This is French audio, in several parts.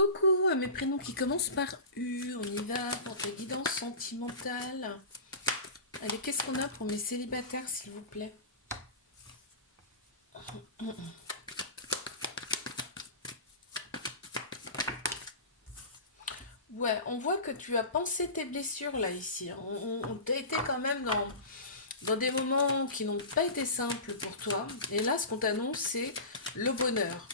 Coucou à mes prénoms qui commencent par U. On y va pour ta guidance sentimentale. Allez, qu'est-ce qu'on a pour mes célibataires, s'il vous plaît? Ouais, on voit que tu as pensé tes blessures là ici. On t'a été quand même dans des moments qui n'ont pas été simples pour toi. Et là, ce qu'on t'annonce, c'est le bonheur,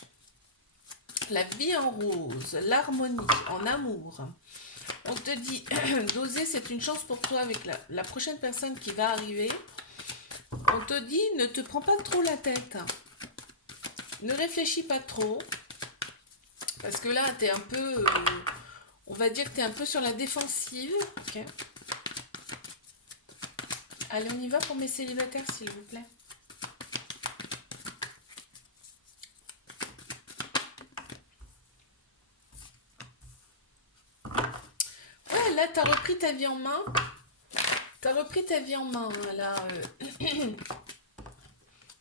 la vie en rose, l'harmonie en amour. On te dit d'oser, c'est une chance pour toi avec la prochaine personne qui va arriver. On te dit ne te prends pas trop la tête. Ne réfléchis pas trop. Parce que là, t'es un peu. On va dire que t'es un peu sur la défensive. Ok. Allez, on y va pour mes célibataires, s'il vous plaît. Ouais, là, t'as repris ta vie en main. T'as repris ta vie en main, là.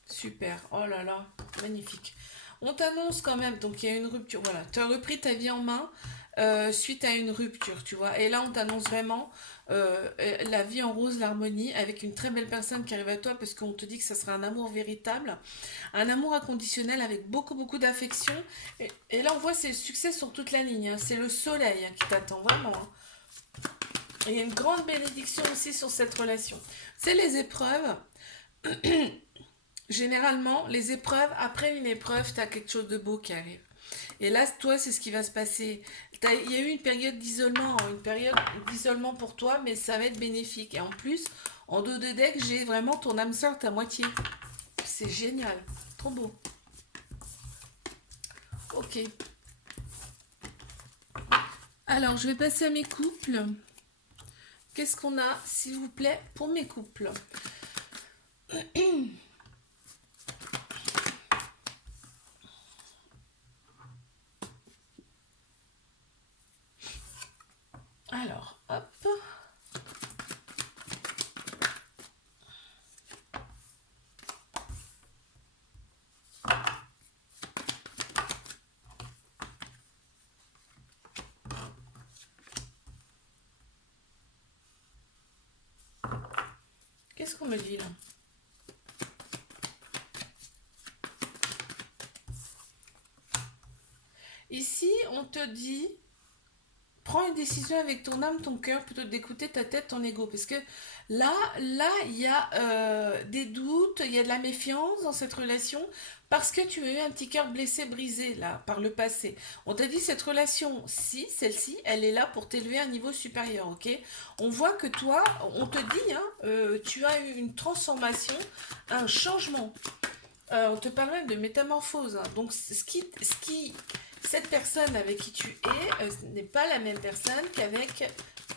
Super. Oh là là, magnifique. On t'annonce quand même, donc il y a une rupture. Voilà, tu as repris ta vie en main suite à une rupture, tu vois. Et là, on t'annonce vraiment la vie en rose, l'harmonie, avec une très belle personne qui arrive à toi, parce qu'on te dit que ça sera un amour véritable, un amour inconditionnel avec beaucoup, beaucoup d'affection. Et là, on voit c'est le succès sur toute la ligne, hein. C'est le soleil, hein, qui t'attend, vraiment, hein. Et il y a une grande bénédiction aussi sur cette relation. C'est les épreuves. Généralement, les épreuves, après une épreuve, tu as quelque chose de beau qui arrive. Et là, toi, c'est ce qui va se passer. Il y a eu une période d'isolement pour toi, mais ça va être bénéfique. Et en plus, en dos de deck, j'ai vraiment ton âme sœur à moitié. C'est génial. Trop beau. Ok. Alors, je vais passer à mes couples. Qu'est-ce qu'on a, s'il vous plaît, pour mes couples? Alors, hop. Qu'est-ce qu'on me dit là? Ici, on te dit, prends une décision avec ton âme, ton cœur, plutôt que d'écouter ta tête, ton ego. Parce que là, il y a des doutes, il y a de la méfiance dans cette relation, parce que tu as eu un petit cœur blessé, brisé, là, par le passé. On t'a dit, cette relation, si, celle-ci, elle est là pour t'élever à un niveau supérieur, ok? On voit que toi, on te dit, hein, tu as eu une transformation, un changement. On te parle même de métamorphose, hein. Donc, cette personne avec qui tu es, ce n'est pas la même personne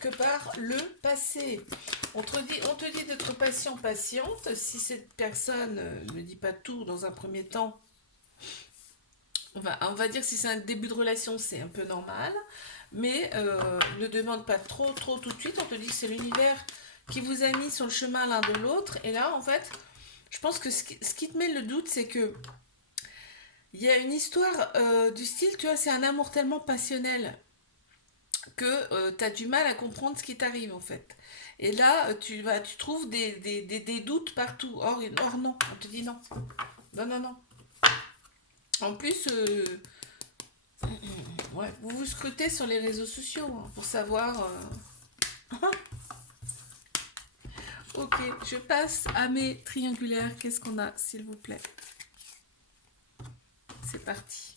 que par le passé. On te dit d'être patient, patiente. Si cette personne ne dit pas tout dans un premier temps, on va dire que si c'est un début de relation, c'est un peu normal. Mais ne demande pas trop, trop tout de suite. On te dit que c'est l'univers qui vous a mis sur le chemin l'un de l'autre. Et là, en fait, je pense que ce qui te met le doute, c'est que il y a une histoire du style, tu vois, c'est un amour tellement passionnel que tu as du mal à comprendre ce qui t'arrive en fait. Et là, tu trouves des doutes partout. Or non, on te dit non. Non, non, non. En plus, ouais, vous vous scrutez sur les réseaux sociaux, hein, pour savoir. Ok, je passe à mes triangulaires. Qu'est-ce qu'on a, s'il vous plaît? C'est parti.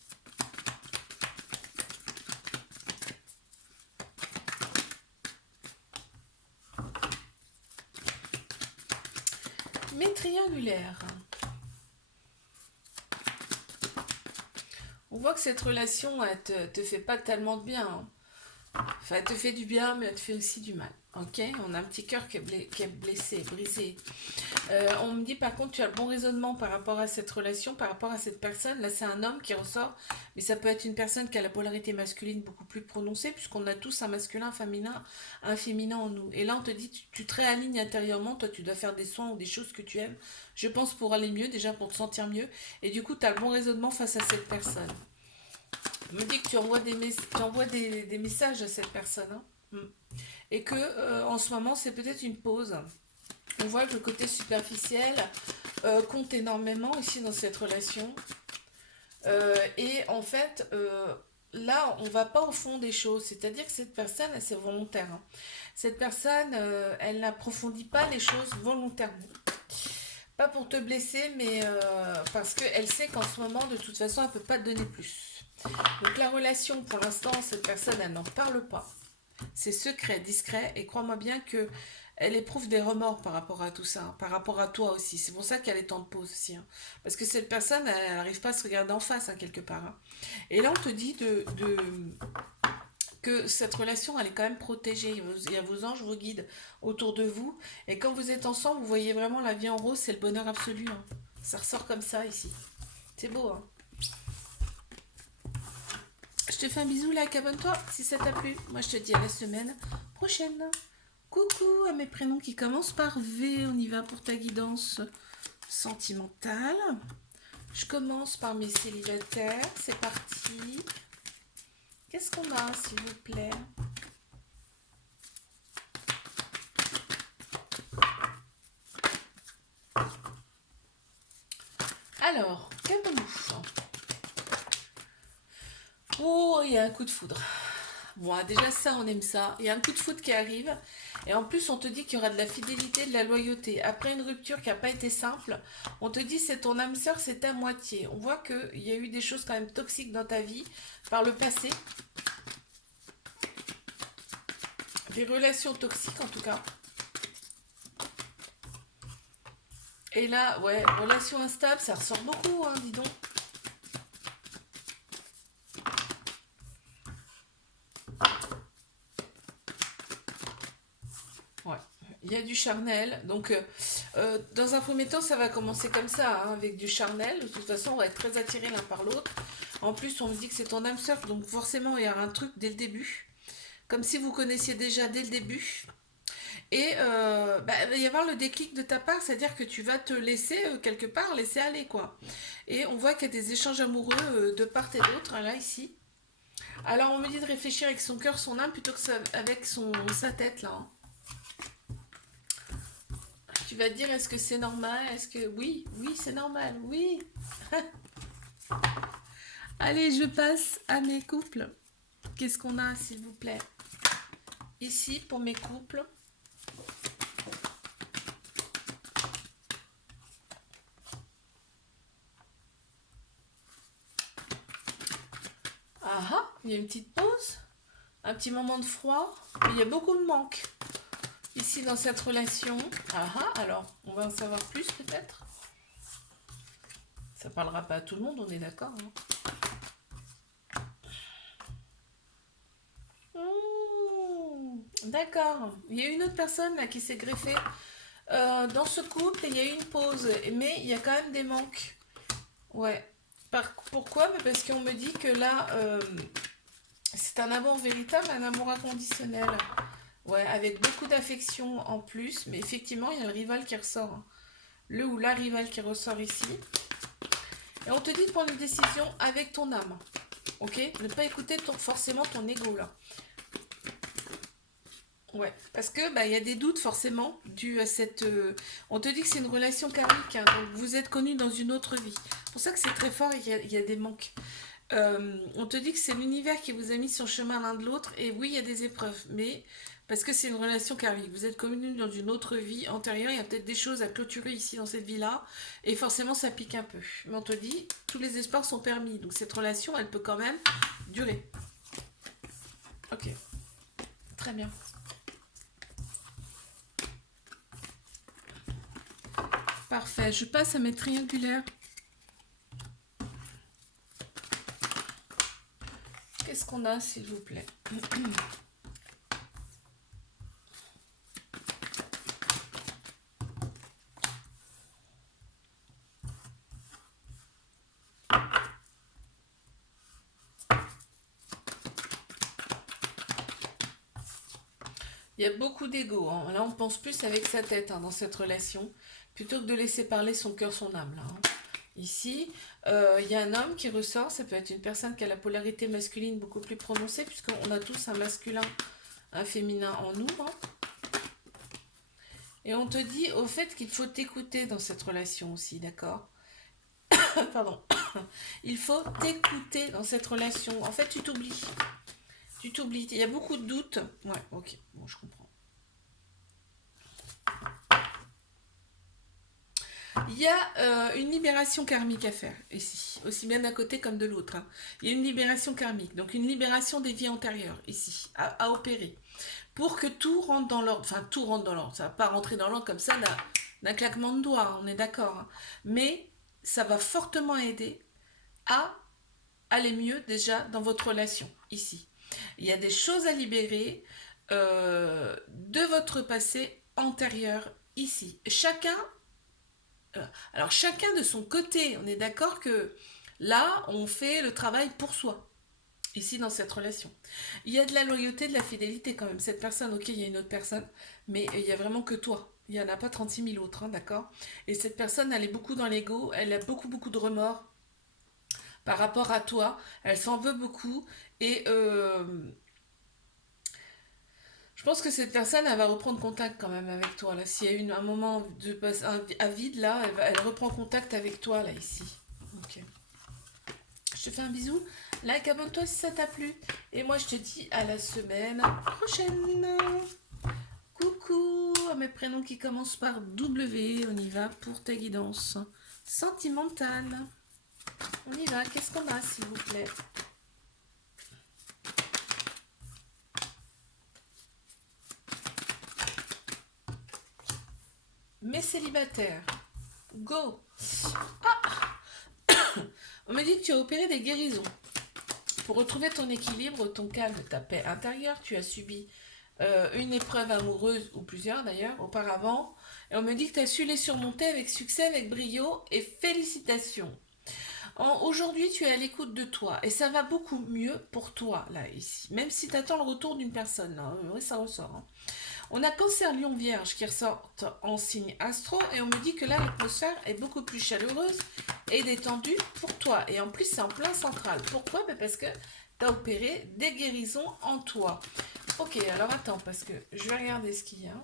Mes triangulaires. On voit que cette relation, elle te fait pas tellement de bien, hein. Enfin, elle te fait du bien, mais elle te fait aussi du mal. Ok, on a un petit cœur qui est blessé, brisé. On me dit par contre, tu as le bon raisonnement par rapport à cette relation, par rapport à cette personne. Là, c'est un homme qui ressort, mais ça peut être une personne qui a la polarité masculine beaucoup plus prononcée, puisqu'on a tous un masculin, un féminin en nous. Et là, on te dit, tu te réalignes intérieurement. Toi, tu dois faire des soins ou des choses que tu aimes, je pense, pour aller mieux, déjà pour te sentir mieux. Et du coup, tu as le bon raisonnement face à cette personne. me dit que tu envoies des messages à cette personne, hein. Mm. Et que en ce moment, c'est peut-être une pause. On voit que le côté superficiel compte énormément ici dans cette relation. Et en fait, là, on va pas au fond des choses. C'est-à-dire que cette personne, c'est volontaire, hein. Cette personne, elle n'approfondit pas les choses volontairement. Pas pour te blesser, mais parce qu'elle sait qu'en ce moment, de toute façon, elle ne peut pas te donner plus. Donc la relation, pour l'instant, cette personne, elle n'en parle pas. C'est secret, discret, et crois-moi bien que elle éprouve des remords par rapport à tout ça, hein, par rapport à toi aussi. C'est pour ça qu'elle est en pause aussi, hein. Parce que cette personne, elle n'arrive pas à se regarder en face, hein, quelque part, hein. Et là, on te dit que cette relation, elle est quand même protégée. Il y a vos anges, vos guides autour de vous. Et quand vous êtes ensemble, vous voyez vraiment la vie en rose, c'est le bonheur absolu, hein. Ça ressort comme ça ici. C'est beau, hein. Je te fais un bisou, like, abonne-toi si ça t'a plu. Moi, je te dis à la semaine prochaine. Coucou à mes prénoms qui commencent par V. On y va pour ta guidance sentimentale. Je commence par mes célibataires. C'est parti. Qu'est-ce qu'on a, s'il vous plaît? Alors, qu'avons-nous? Oh, il y a un coup de foudre. Bon, déjà ça, on aime ça. Il y a un coup de foudre qui arrive. Et en plus, on te dit qu'il y aura de la fidélité, de la loyauté. Après une rupture qui n'a pas été simple, on te dit c'est ton âme sœur, c'est ta moitié. On voit qu'il y a eu des choses quand même toxiques dans ta vie par le passé. Des relations toxiques en tout cas. Et là, ouais, relation instable, ça ressort beaucoup, hein, dis donc. Ouais, il y a du charnel. Donc, dans un premier temps, ça va commencer comme ça, hein, avec du charnel. De toute façon, on va être très attirés l'un par l'autre. En plus, on me dit que c'est ton âme sœur, donc forcément, il y aura un truc dès le début. Comme si vous connaissiez déjà dès le début. Et bah, il va y avoir le déclic de ta part, c'est-à-dire que tu vas te laisser quelque part, laisser aller, quoi. Et on voit qu'il y a des échanges amoureux de part et d'autre, hein, là, ici. Alors, on me dit de réfléchir avec son cœur, son âme, plutôt que avec sa tête, là, hein. Tu vas te dire, est-ce que c'est normal? Est-ce que... Oui, oui, c'est normal, oui. Allez, je passe à mes couples. Qu'est-ce qu'on a, s'il vous plaît? Ici, pour mes couples. Ah ah, il y a une petite pause, un petit moment de froid, mais il y a beaucoup de manque ici dans cette relation. Ah ah, alors, on va en savoir plus peut-être. Ça parlera pas à tout le monde, on est d'accord, hein. D'accord. Il y a une autre personne là qui s'est greffée dans ce couple et il y a eu une pause, mais il y a quand même des manques. Ouais. Pourquoi? Mais parce qu'on me dit que là, c'est un amour véritable, un amour inconditionnel. Ouais, avec beaucoup d'affection en plus, mais effectivement, il y a le rival qui ressort, hein. Le ou la rival qui ressort ici. Et on te dit de prendre une décision avec ton âme. Ok? Ne pas écouter forcément ton ego là. Ouais, parce que bah il y a des doutes forcément dû à cette. On te dit que c'est une relation karmique, hein, donc vous êtes connus dans une autre vie. C'est pour ça que c'est très fort et il y a des manques. On te dit que c'est l'univers qui vous a mis sur le chemin l'un de l'autre, et oui, il y a des épreuves, mais parce que c'est une relation karmique. Vous êtes connus dans une autre vie antérieure, il y a peut-être des choses à clôturer ici dans cette vie-là, et forcément ça pique un peu. Mais on te dit, tous les espoirs sont permis, donc cette relation, elle peut quand même durer. Ok, très bien. Parfait, je passe à mes triangulaires. Qu'est-ce qu'on a, s'il vous plaît? Il y a beaucoup d'ego, hein. Là, on pense plus avec sa tête, hein, dans cette relation, plutôt que de laisser parler son cœur, son âme. Là, hein. Ici, il y a un homme qui ressort, ça peut être une personne qui a la polarité masculine beaucoup plus prononcée, puisqu'on a tous un masculin, un féminin en nous, hein. Et on te dit au fait qu'il faut t'écouter dans cette relation aussi, d'accord? Pardon. Il faut t'écouter dans cette relation. En fait, tu t'oublies. Tu t'oublies. Il y a beaucoup de doutes. Ouais, ok. Bon, je comprends. Il y a une libération karmique à faire ici, aussi bien d'un côté comme de l'autre, hein. Il y a une libération karmique, donc une libération des vies antérieures ici, à opérer, pour que tout rentre dans l'ordre. Enfin, tout rentre dans l'ordre. Ça va pas rentrer dans l'ordre comme ça d'un claquement de doigts, on est d'accord, hein. Mais ça va fortement aider à aller mieux déjà dans votre relation ici. Il y a des choses à libérer de votre passé antérieur ici. Alors chacun de son côté, on est d'accord que là, on fait le travail pour soi, ici dans cette relation. Il y a de la loyauté, de la fidélité quand même. Cette personne, ok, il y a une autre personne, mais il y a vraiment que toi. Il n'y en a pas 36 000 autres, hein, d'accord? Et cette personne, elle est beaucoup dans l'ego, elle a beaucoup, beaucoup de remords par rapport à toi, elle s'en veut beaucoup, et je pense que cette personne, elle va reprendre contact quand même avec toi, là. S'il y a eu un moment à vide, là, elle reprend contact avec toi, là, ici. Ok. Je te fais un bisou. Like, abonne-toi si ça t'a plu. Et moi, je te dis à la semaine prochaine. Coucou à mes prénoms qui commencent par W. On y va pour ta guidance sentimentale. On y va. Qu'est-ce qu'on a, s'il vous plaît? Mes célibataires. Go. On me dit que tu as opéré des guérisons. Pour retrouver ton équilibre, ton calme, ta paix intérieure, tu as subi une épreuve amoureuse, ou plusieurs d'ailleurs, auparavant. Et on me dit que tu as su les surmonter avec succès, avec brio, et félicitations. Aujourd'hui, tu es à l'écoute de toi, et ça va beaucoup mieux pour toi, là, ici. Même si tu attends le retour d'une personne, hein. Oui, ça ressort, hein. On a Cancer Lion Vierge qui ressortent en signe astro et on me dit que là l'atmosphère est beaucoup plus chaleureuse et détendue pour toi. Et en plus c'est en plein central. Pourquoi? Parce que tu as opéré des guérisons en toi. Ok, alors attends parce que je vais regarder ce qu'il y a.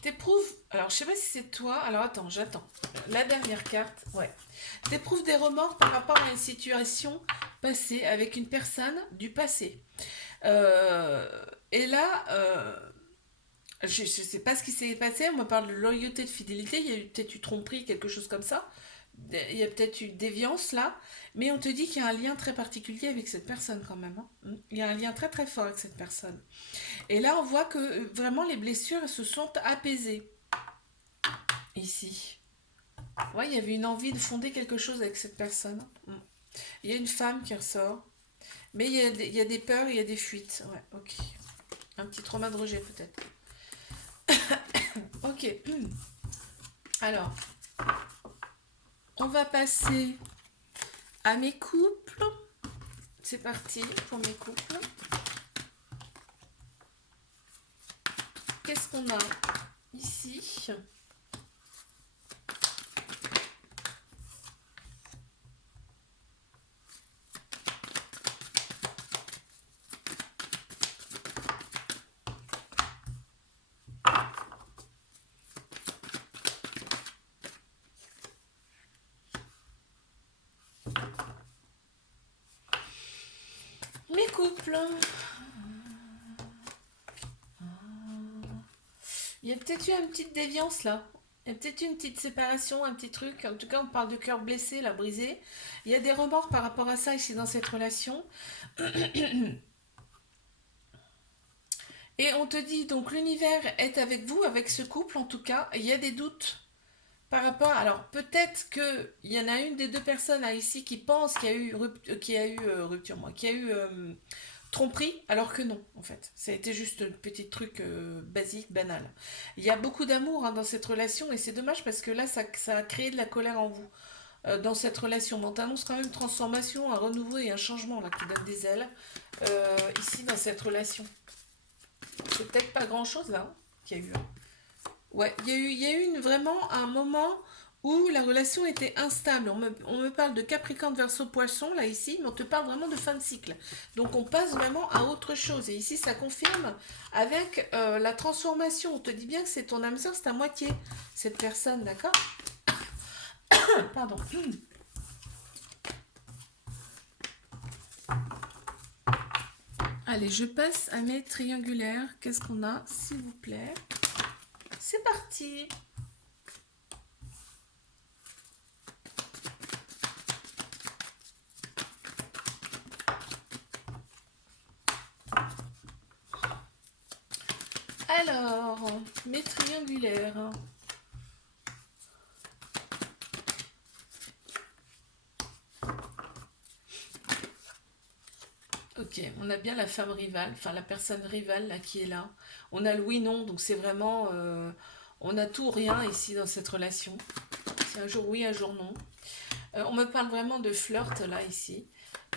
T'éprouves, alors je sais pas si c'est toi, alors attends, j'attends. La dernière carte, ouais. T'éprouves des remords par rapport à une situation passée avec une personne du passé. Et là, je ne sais pas ce qui s'est passé. On me parle de loyauté, de fidélité. Il y a eu peut-être eu tromperie, quelque chose comme ça. Il y a peut-être eu déviance là. Mais on te dit qu'il y a un lien très particulier avec cette personne quand même, hein. Il y a un lien très très fort avec cette personne. Et là, on voit que vraiment les blessures se sont apaisées. Ici. Ouais, il y avait une envie de fonder quelque chose avec cette personne. Il y a une femme qui ressort. Mais il y a des peurs, il y a des fuites. Ouais, ok. Un petit trauma de rejet peut-être. Ok. Alors, on va passer à mes couples. C'est parti pour mes couples. Qu'est-ce qu'on a ici? Mes couples. Il y a peut-être eu une petite déviance là. Il y a peut-être eu une petite séparation, un petit truc. En tout cas, on parle de cœur blessé, là, brisé. Il y a des remords par rapport à ça ici dans cette relation. Et on te dit, donc l'univers est avec vous, avec ce couple en tout cas. Il y a des doutes par rapport. Alors peut-être qu'il y en a une des deux personnes là, ici qui pense qu'il y a eu, rupture, moi, qu'il y a eu tromperie, alors que non, en fait. Ça a été juste un petit truc basique, banal. Il y a beaucoup d'amour hein, dans cette relation et c'est dommage parce que là, ça a créé de la colère en vous. Dans cette relation. Mais on t'annonce quand même une transformation, un renouveau et un changement là, qui donne des ailes ici dans cette relation. C'est peut-être pas grand chose là hein, qu'il y a eu. Hein. Ouais, il y a eu vraiment un moment où la relation était instable. On me parle de Capricorne, Verseau, Poisson, là, ici, mais on te parle vraiment de fin de cycle. Donc, on passe vraiment à autre chose. Et ici, ça confirme avec la transformation. On te dit bien que c'est ton âme sœur, c'est à moitié, cette personne, d'accord? Pardon. Allez, je passe à mes triangulaires. Qu'est-ce qu'on a, s'il vous plaît? C'est parti. Alors, mes triangulaires. Ok, on a bien la femme rivale, enfin la personne rivale là qui est là. On a le oui-non, donc c'est vraiment... on a tout ou rien ici dans cette relation. C'est un jour oui, un jour non. On me parle vraiment de flirt là ici.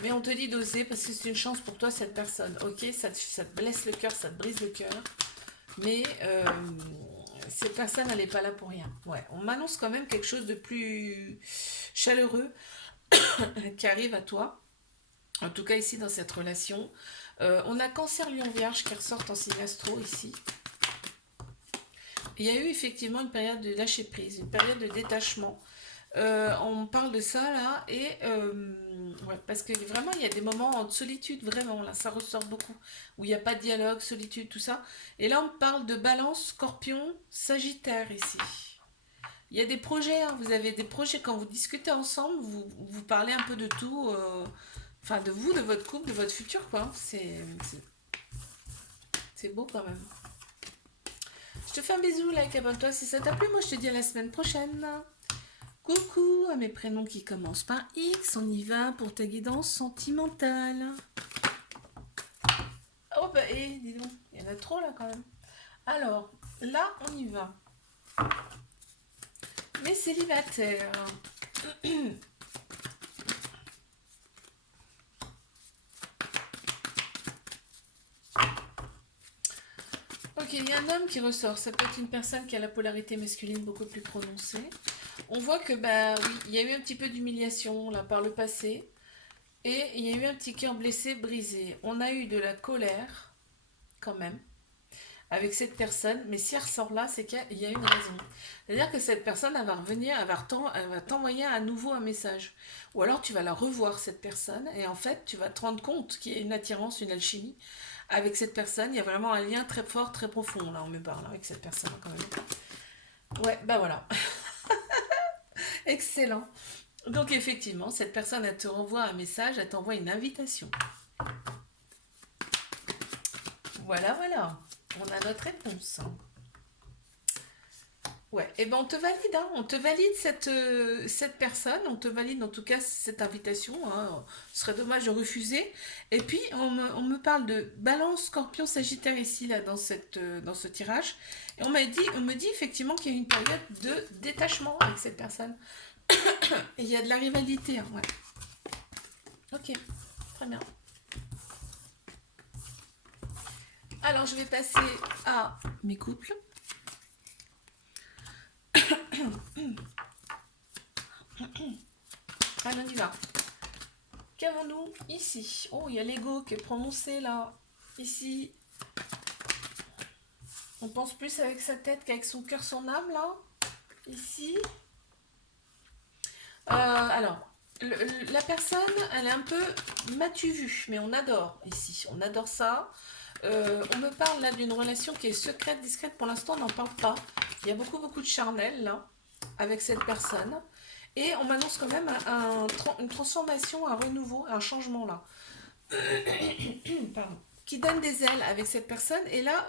Mais on te dit d'oser parce que c'est une chance pour toi cette personne. Ok, ça te blesse le cœur, ça te brise le cœur. Mais cette personne, elle n'est pas là pour rien. Ouais, on m'annonce quand même quelque chose de plus chaleureux qui arrive à toi. En tout cas ici dans cette relation. On a Cancer, Lion, Vierge qui ressortent en signe astro ici. Il y a eu effectivement une période de lâcher prise, une période de détachement. On parle de ça là ouais, parce que vraiment il y a des moments de solitude vraiment là ça ressort beaucoup où il n'y a pas de dialogue, solitude, tout ça. Et là on parle de Balance, Scorpion, Sagittaire ici. Il y a des projets, hein, vous avez des projets quand vous discutez ensemble, vous parlez un peu de tout, enfin de vous, de votre couple, de votre futur quoi. C'est beau quand même. Je te fais un bisou, like, abonne-toi si ça t'a plu. Moi je te dis à la semaine prochaine. Coucou à mes prénoms qui commencent par X, on y va pour ta guidance sentimentale. Oh bah, dis donc, il y en a trop là quand même. Alors, là, on y va. Mes célibataires. Ok, il y a un homme qui ressort. Ça peut être une personne qui a la polarité masculine beaucoup plus prononcée. On voit que, bah oui, il y a eu un petit peu d'humiliation là par le passé. Et il y a eu un petit cœur blessé, brisé. On a eu de la colère, quand même, avec cette personne, mais si elle ressort là, c'est qu'il y a une raison. C'est-à-dire que cette personne, elle va revenir, elle va t'envoyer à nouveau un message. Ou alors tu vas la revoir, cette personne, et en fait, tu vas te rendre compte qu'il y a une attirance, une alchimie. Avec cette personne, il y a vraiment un lien très fort, très profond, là, on me parle, avec cette personne, quand même. Ouais, bah voilà. Excellent. Donc effectivement, cette personne, elle te renvoie un message, elle t'envoie une invitation. Voilà, voilà. On a notre réponse. Ouais, et ben on te valide, hein. On te valide cette personne, on te valide en tout cas cette invitation, hein. Ce serait dommage de refuser. Et puis on me parle de Balance, Scorpion, Sagittaire ici là dans ce tirage. Et on me dit effectivement qu'il y a une période de détachement avec cette personne. Et il y a de la rivalité, hein, ouais. Ok, très bien. Alors je vais passer à mes couples. Allez, on y va. Qu'avons-nous ici? Oh, il y a l'ego qui est prononcé là. Ici, on pense plus avec sa tête qu'avec son cœur, son âme là. Ici. Alors, la personne, elle est un peu m'as-tu vu, mais on adore ici. On adore ça. On me parle là d'une relation qui est secrète, discrète. Pour l'instant, on n'en parle pas. Il y a beaucoup de charnel là avec cette personne. Et on m'annonce quand même une transformation, un renouveau, un changement là. Pardon. Qui donne des ailes avec cette personne. Et là,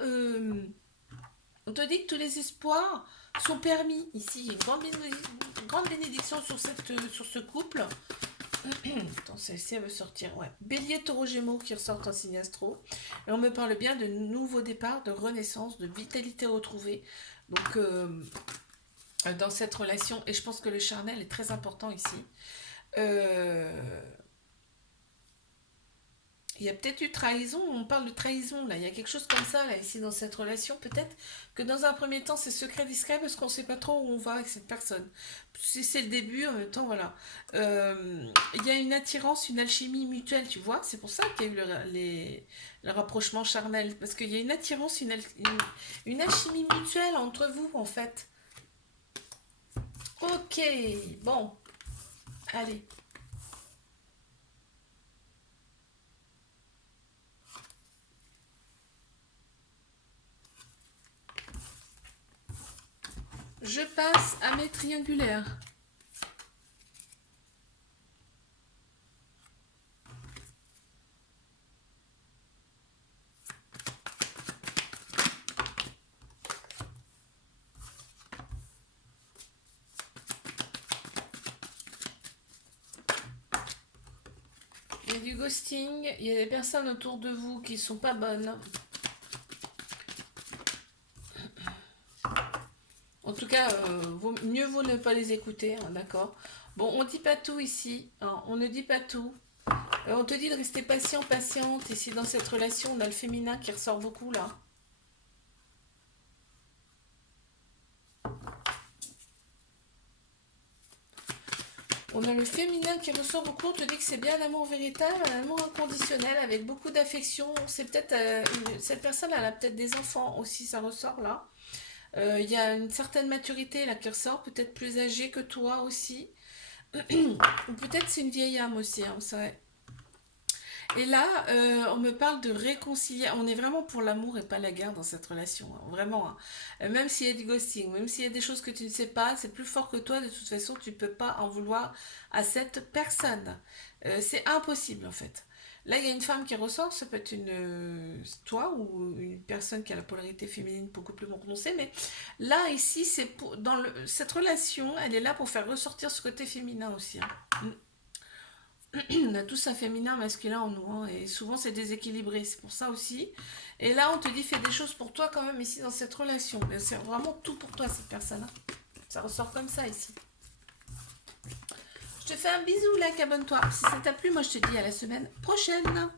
on te dit que tous les espoirs sont permis. Ici, il y a une grande bénédiction sur ce couple. Attends, celle-ci, elle veut sortir. Ouais. Bélier, taureau, gémeaux qui ressortent en signe astro. Et on me parle bien de nouveaux départs, de renaissance, de vitalité retrouvée. Donc, dans cette relation, et je pense que le charnel est très important ici. Euh, Il y a peut-être eu trahison, on parle de trahison là, il y a quelque chose comme ça là, ici dans cette relation, peut-être que dans un premier temps c'est secret discret parce qu'on ne sait pas trop où on va avec cette personne. Si c'est le début, en même temps, voilà. Il y a une attirance, une alchimie mutuelle, tu vois, c'est pour ça qu'il y a eu le rapprochement charnel, parce qu'il y a une attirance, une alchimie mutuelle entre vous en fait. Ok, bon, allez, je passe à mes triangulaires. Il y a du ghosting, il y a des personnes autour de vous qui sont pas bonnes. En tout cas, mieux vaut ne pas les écouter, hein, d'accord. Bon, on dit pas tout ici, hein, on ne dit pas tout. On te dit de rester patient, patiente. Ici, dans cette relation, on a le féminin qui ressort beaucoup là. On a le féminin qui ressort beaucoup. On te dit que c'est bien l'amour véritable, un amour inconditionnel avec beaucoup d'affection. C'est peut-être cette personne, elle a peut-être des enfants aussi, ça ressort là. Il y a une certaine maturité là qui ressort, peut-être plus âgée que toi aussi. Ou peut-être c'est une vieille âme aussi, hein, ça. Et là, on me parle de réconcilier. On est vraiment pour l'amour et pas la guerre dans cette relation, hein, vraiment, hein. Même s'il y a du ghosting, même s'il y a des choses que tu ne sais pas, c'est plus fort que toi. De toute façon, tu ne peux pas en vouloir à cette personne. C'est impossible en fait. Là, il y a une femme qui ressort, ça peut être toi ou une personne qui a la polarité féminine beaucoup plus prononcée, mais là, ici, cette relation, elle est là pour faire ressortir ce côté féminin aussi, hein. On a tous un féminin, un masculin en nous, hein, et souvent c'est déséquilibré, c'est pour ça aussi. Et là, on te dit fais des choses pour toi quand même ici dans cette relation. Mais c'est vraiment tout pour toi cette personne, hein. Ça ressort comme ça ici. Je te fais un bisou, like, abonne-toi. Si ça t'a plu, moi je te dis à la semaine prochaine.